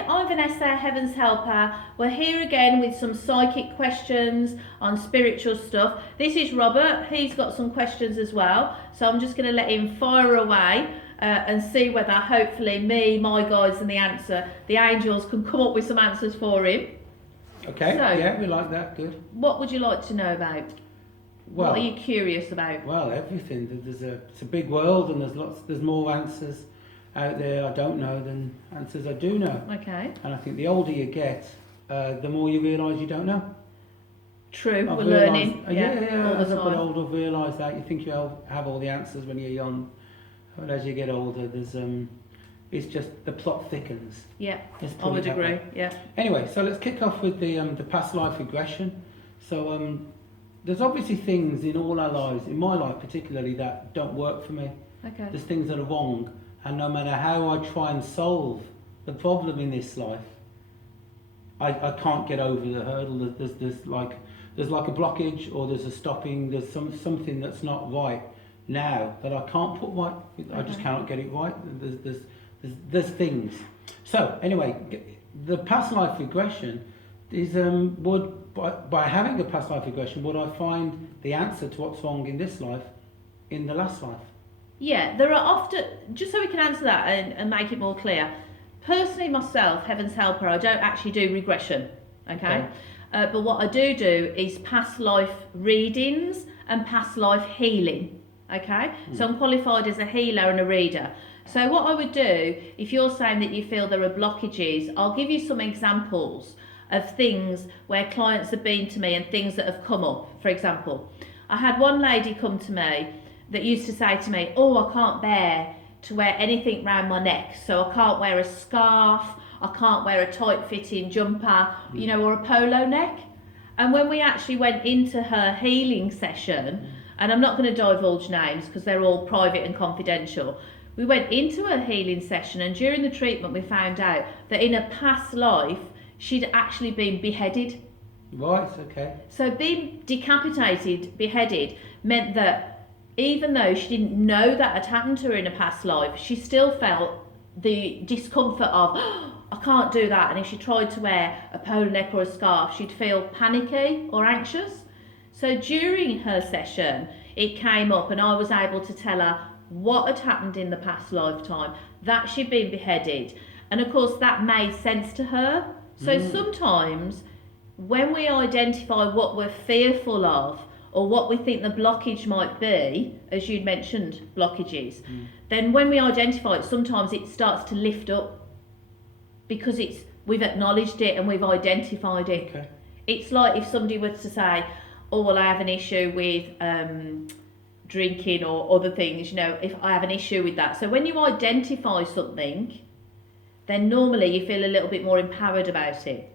Hi, I'm Vanessa, Heaven's Helper. We're here again with some psychic questions on spiritual stuff. This is Robert, he's got some questions as well, so I'm just going to let him fire away and see whether hopefully me, my guides and the angels can come up with some answers for him. Okay, So, yeah, we like that, good. What would you like to know about? Well, what are you curious about? well, everything. It's a big world and there's more answers out there I don't know than answers I do know. Okay. And I think the older you get, the more you realise you don't know. True, I've we're realised- learning. Yeah, all the as I've got time. older, I've realised that you think you have all the answers when you're young, but as you get older, it's just the plot thickens. Yeah, Let's I put it would that agree. way. Yeah. Anyway, so let's kick off with the past life regression. So there's obviously things in all our lives, in my life particularly, that don't work for me. Okay. There's things that are wrong, and no matter how I try and solve the problem in this life, I can't get over the hurdle. There's like a blockage, or there's a stopping. There's something that's not right now that I can't put right. I just Okay. cannot get it right. There's things. So anyway, the past life regression is by having a past life regression, would I find the answer to what's wrong in this life in the last life? Yeah, there are often, just so we can answer that and make it more clear, personally myself, Heaven's Helper, I don't actually do regression, okay? But what I do is past life readings and past life healing, okay? So I'm qualified as a healer and a reader. So what I would do, if you're saying that you feel there are blockages, I'll give you some examples of things where clients have been to me and things that have come up. For example, I had one lady come to me that used to say to me, oh, I can't bear to wear anything round my neck, so I can't wear a scarf, I can't wear a tight fitting jumper, you know, or a polo neck. And when we actually went into her healing session, and I'm not going to divulge names because they're all private and confidential, we went into her healing session, and during the treatment we found out that in a past life she'd actually been beheaded. Right, okay. So being decapitated, beheaded, meant that even though she didn't know that had happened to her in a past life, she still felt the discomfort of, oh, I can't do that. And if she tried to wear a polo neck or a scarf, she'd feel panicky or anxious. So during her session, it came up and I was able to tell her what had happened in the past lifetime, that she'd been beheaded. And of course that made sense to her. So sometimes when we identify what we're fearful of, or what we think the blockage might be, as you'd mentioned, blockages, then when we identify it, sometimes it starts to lift up because we've acknowledged it and we've identified it. Okay. It's like if somebody was to say, oh, well, I have an issue with drinking or other things, you know, if I have an issue with that. So when you identify something, then normally you feel a little bit more empowered about it.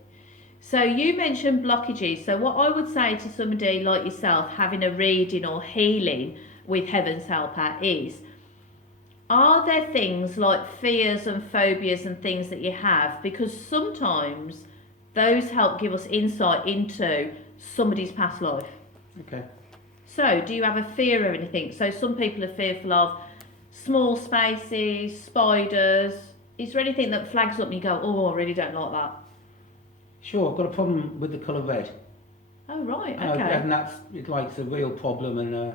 So you mentioned blockages. So what I would say to somebody like yourself having a reading or healing with Heaven's Helper is, are there things like fears and phobias and things that you have? Because sometimes those help give us insight into somebody's past life. Okay. So do you have a fear of anything? So some people are fearful of small spaces, spiders. Is there anything that flags up and you go, oh, I really don't like that? Sure, I've got a problem with the colour red. Oh, right, okay. And it's a real problem, and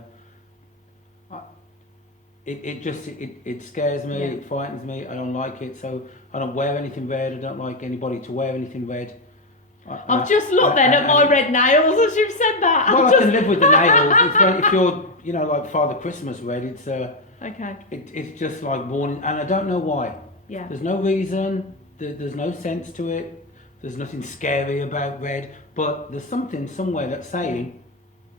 it scares me, Yeah. it frightens me, I don't like it, so I don't wear anything red, I don't like anybody to wear anything red. I've just looked then at my red nails as you've said that. Well, I can live with the nails. It's when, if you're, you know, like Father Christmas red, it's Okay. it's just like warning, and I don't know why. Yeah. There's no reason, there's no sense to it, there's nothing scary about red, but there's something somewhere that's saying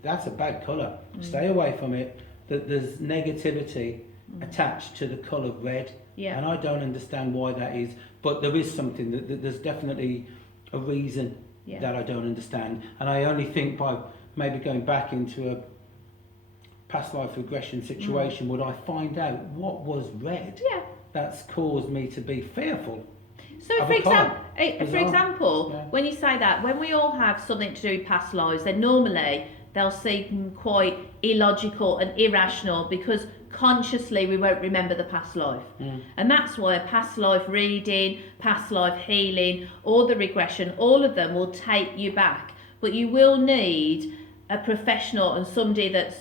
that's a bad colour, stay away from it, that there's negativity attached to the colour red, Yeah. and I don't understand why that is, but there is something, that there's definitely a reason that I don't understand, and I only think by maybe going back into a past life regression situation would I find out what was red that's caused me to be fearful. So Of for a colour. example, Yeah. when you say that, when we all have something to do with past lives, then normally they'll seem quite illogical and irrational because consciously we won't remember the past life. And that's why past life reading, past life healing, or the regression, all of them will take you back. But you will need a professional and somebody that's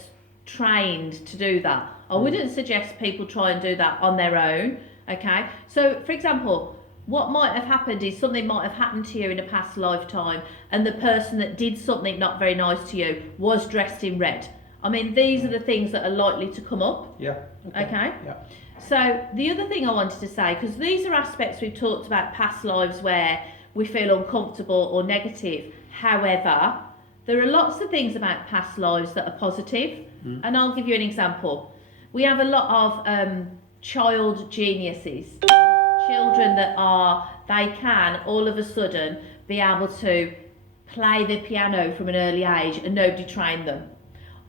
trained to do that. I wouldn't suggest people try and do that on their own, okay? So, for example, what might have happened is something might have happened to you in a past lifetime, and the person that did something not very nice to you was dressed in red. I mean, these are the things that are likely to come up. Yeah. Okay? Yeah. So the other thing I wanted to say, because these are aspects we've talked about past lives where we feel uncomfortable or negative. However, there are lots of things about past lives that are positive. And I'll give you an example. We have a lot of child geniuses. Children they can all of a sudden be able to play the piano from an early age and nobody trained them,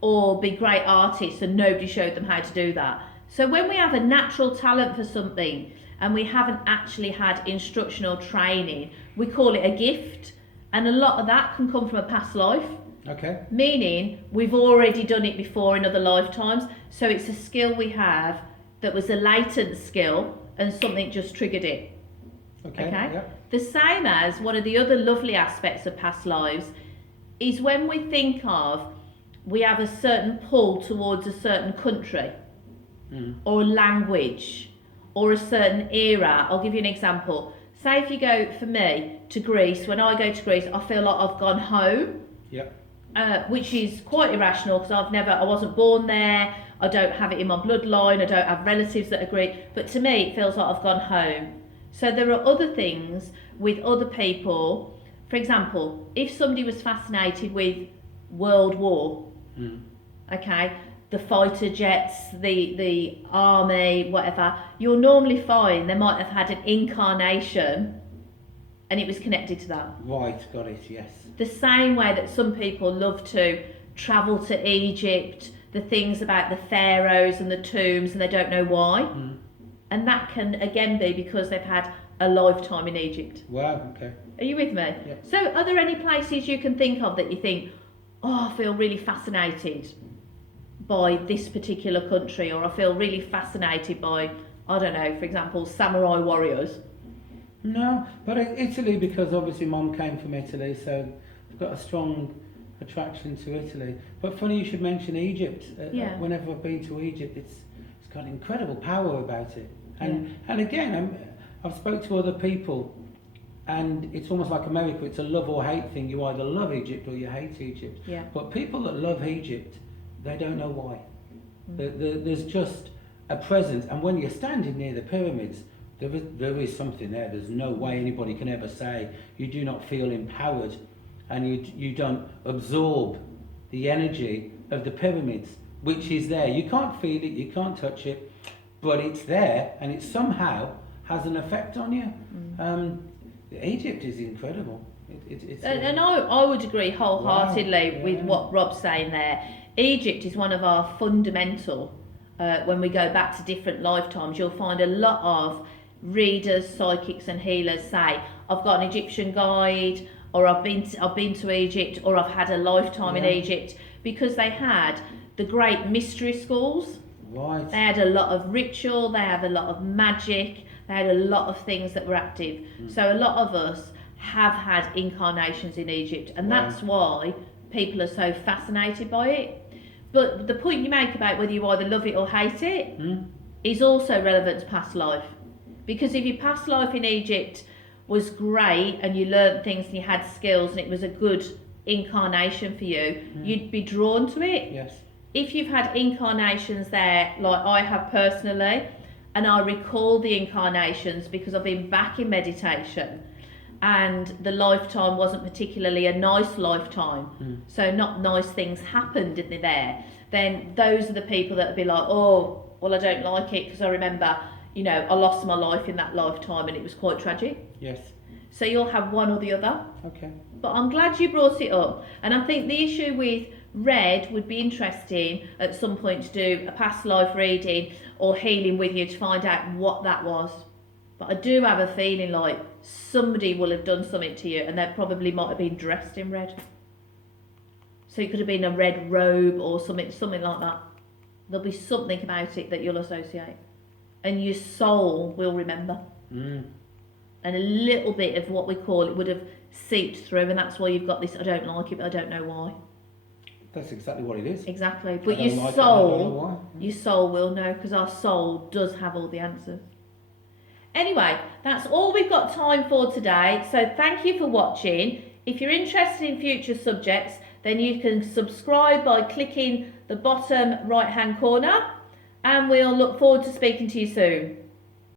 or be great artists and nobody showed them how to do that. So when we have a natural talent for something and we haven't actually had instructional training, we call it a gift, and a lot of that can come from a past life. Okay. Meaning we've already done it before in other lifetimes, so it's a skill we have that was a latent skill and something just triggered it. Okay. Yeah. The same as one of the other lovely aspects of past lives is when we think of, we have a certain pull towards a certain country or language or a certain era. I'll give you an example. Say if you go, for me, to Greece, when I go to Greece, I feel like I've gone home. Yeah. Which is quite irrational because I wasn't born there, I don't have it in my bloodline, I don't have relatives that agree, but to me it feels like I've gone home. So there are other things with other people. For example, if somebody was fascinated with World War, okay, the fighter jets, the army, whatever, you'll normally find they might have had an incarnation and it was connected to that. Right, got it, yes. The same way that some people love to travel to Egypt, the things about the pharaohs and the tombs, and they don't know why. And that can again be because they've had a lifetime in Egypt. Wow, okay. Are you with me? Yeah. So are there any places you can think of that you think, oh, I feel really fascinated by this particular country, or I feel really fascinated by, I don't know, for example, samurai warriors? No, but Italy, because obviously Mum came from Italy, so I've got a strong attraction to Italy. But funny you should mention Egypt. Whenever I've been to Egypt, it's got incredible power about it. And again, I've spoke to other people, and it's almost like America. It's a love or hate thing. You either love Egypt or you hate Egypt. Yeah. But people that love Egypt, they don't know why. There's just a presence, and when you're standing near the pyramids, there is something there. There's no way anybody can ever say you do not feel empowered, and you don't absorb the energy of the pyramids, which is there. You can't feel it, you can't touch it, but it's there, and it somehow has an effect on you. Egypt is incredible. And I would agree wholeheartedly with what Rob's saying there. Egypt is one of our fundamental, when we go back to different lifetimes, you'll find a lot of readers, psychics and healers say, I've got an Egyptian guide, or I've been to Egypt, or I've had a lifetime in Egypt, because they had the great mystery schools. Right. They had a lot of ritual, they had a lot of magic, they had a lot of things that were active. So a lot of us have had incarnations in Egypt, and that's why people are so fascinated by it. But the point you make about whether you either love it or hate it is also relevant to past life. Because if your past life in Egypt was great and you learned things and you had skills and it was a good incarnation for you, you'd be drawn to it. Yes. If you've had incarnations there, like I have personally, and I recall the incarnations because I've been back in meditation and the lifetime wasn't particularly a nice lifetime, so not nice things happened in there, then those are the people that would be like, oh, well, I don't like it because I remember, you know, I lost my life in that lifetime and it was quite tragic. Yes. So you'll have one or the other. Okay. But I'm glad you brought it up. And I think the issue with red would be interesting at some point to do a past life reading or healing with you to find out what that was. But I do have a feeling like somebody will have done something to you and they probably might have been dressed in red. So it could have been a red robe or something like that. There'll be something about it that you'll associate. And your soul will remember. And a little bit of what we call it would have seeped through, and that's why you've got this, I don't like it, but I don't know why. That's exactly what it is. Exactly. But your soul, your soul will know, because our soul does have all the answers. Anyway, that's all we've got time for today. So thank you for watching. If you're interested in future subjects, then you can subscribe by clicking the bottom right hand corner, and we'll look forward to speaking to you soon.